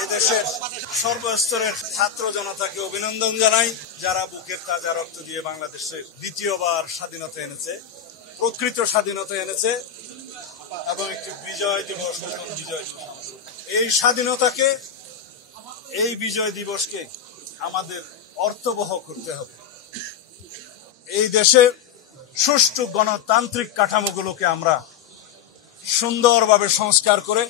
এই দেশের সর্বস্তরের ছাত্র জনতাকে অভিনন্দন জানাই, যারা বুকের তাজা রক্ত দিয়ে বাংলাদেশের দ্বিতীয়বার স্বাধীনতা এনেছে, প্রকৃত স্বাধীনতা এনেছে এবং একটি বিজয় দিবস। এই স্বাধীনতাকে, এই বিজয় দিবসকে আমাদের অর্থবহ করতে হবে। এই দেশে সুষ্ঠু গণতান্ত্রিক কাঠামোগুলোকে আমরা সুন্দরভাবে সংস্কার করে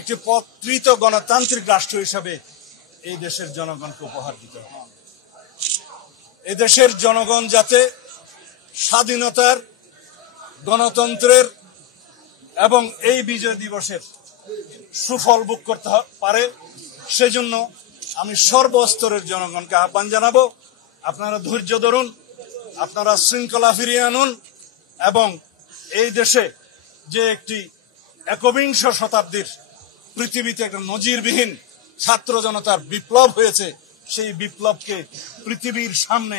একটি প্রকৃত গণতান্ত্রিক রাষ্ট্র হিসাবে এই দেশের জনগণকে উপহার দিতে হবে। এই দেশের জনগণ যাতে স্বাধীনতার, গণতন্ত্রের এবং এই বিজয় দিবসের সুফল ভোগ করতে পারে, সেজন্য আমি সর্বস্তরের জনগণকে আহ্বান জানাবো, আপনারা ধৈর্য ধরুন, আপনারা শৃঙ্খলা ফিরিয়ে আনুন এবং এই দেশে যে একটি একবিংশ শতাব্দীর পৃথিবীতে একটা নজিরবিহীন ছাত্র জনতার বিপ্লব হয়েছে, সেই বিপ্লবকে পৃথিবীর সামনে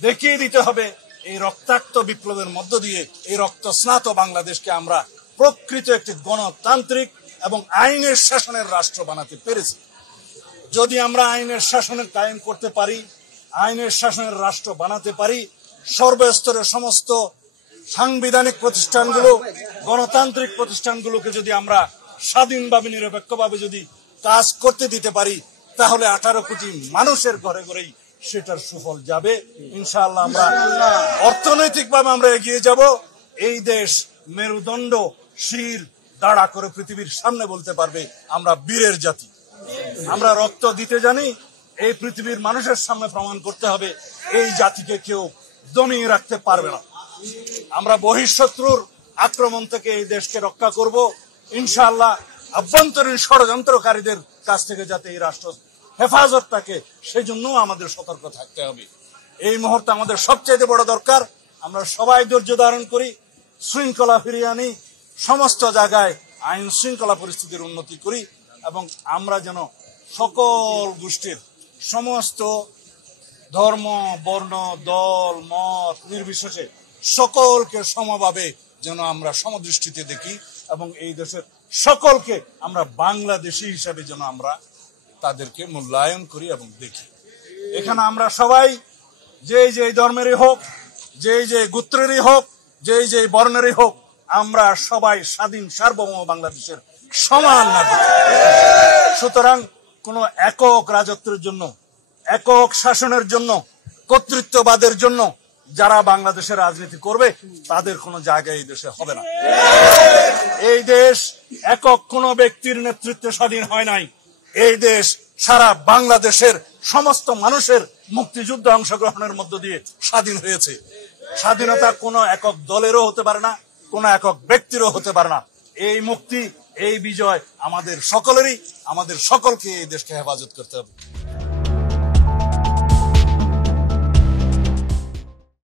দেখিয়ে দিতে হবে। এই রক্তাক্ত বিপ্লবের মধ্য দিয়ে এই রক্তস্নাত বাংলাদেশকে আমরা প্রকৃত একটি গণতান্ত্রিক এবং আইনের শাসনের রাষ্ট্র বানাতে পেরেছি। যদি আমরা আইনের শাসনের কায়েম করতে পারি, আইনের শাসনের রাষ্ট্র বানাতে পারি, সর্বস্তরের সমস্ত সাংবিধানিক প্রতিষ্ঠানগুলো, গণতান্ত্রিক প্রতিষ্ঠানগুলোকে যদি আমরা স্বাধীনভাবে, নিরপেক্ষভাবে যদি কাজ করতে দিতে পারি, তাহলে 18 কোটি মানুষের ঘরে ঘরেই সেটার সুফল যাবে। ইনশাআল্লাহ আমরা অর্থনৈতিকভাবে আমরা এগিয়ে যাব। এই দেশ মেরুদণ্ড শির দাঁড়া করে পৃথিবীর সামনে বলতে পারবে আমরা বীরের জাতি, আমরা রক্ত দিতে জানি। এই পৃথিবীর মানুষের সামনে প্রমাণ করতে হবে এই জাতিকে কেউ দমিয়ে রাখতে পারবে না। আমরা বহিঃশত্রুর আক্রমণ থেকে এই দেশকে রক্ষা করব ইনশাআল্লাহ। আভ্যন্তরীণ ষড়যন্ত্রকারীদের কাছ থেকে যাতে এই রাষ্ট্র হেফাজত থাকে, সেজন্য আমাদের সতর্ক থাকতে হবে। এই মুহূর্তে আমাদের সবচেয়ে বড় দরকার, আমরা সবাই ধৈর্য ধারণ করি, শৃঙ্খলা ফিরিয়ে আনি, সমস্ত জায়গায় আইন শৃঙ্খলা পরিস্থিতির উন্নতি করি এবং আমরা যেন সকল গোষ্ঠীর, সমস্ত ধর্ম, বর্ণ, দল, মত নির্বিশেষে সকলকে সমভাবে যেন আমরা সমদৃষ্টিতে দেখি এবং এই দেশের সকলকে আমরা বাংলাদেশী হিসাবে যেন আমরা তাদেরকে মূল্যায়ন করি এবং দেখি। এখানে আমরা সবাই যে ধর্মেরই হোক, যে গোত্রেরই হোক, যে বর্ণেরই হোক, আমরা সবাই স্বাধীন সার্বভৌম বাংলাদেশের সমান নাগরিক। সুতরাং কোন একক রাজত্বের জন্য, একক শাসনের জন্য, কর্তৃত্ববাদের জন্য যারা বাংলাদেশের রাজনীতি করবে, তাদের কোনো জায়গা এই দেশে হবে না। এই দেশ একক কোন ব্যক্তির নেতৃত্বে স্বাধীন হয় নাই। এই দেশ সারা বাংলাদেশের সমস্ত মানুষের মুক্তিযুদ্ধ অংশগ্রহণের মধ্য দিয়ে স্বাধীন হয়েছে। স্বাধীনতা কোনো একক দলেরও হতে পারে না, কোনো একক ব্যক্তিরও হতে পারে না। এই মুক্তি, এই বিজয় আমাদের সকলেরই, আমাদের সকলকে এই দেশকে হেফাজত করতে হবে।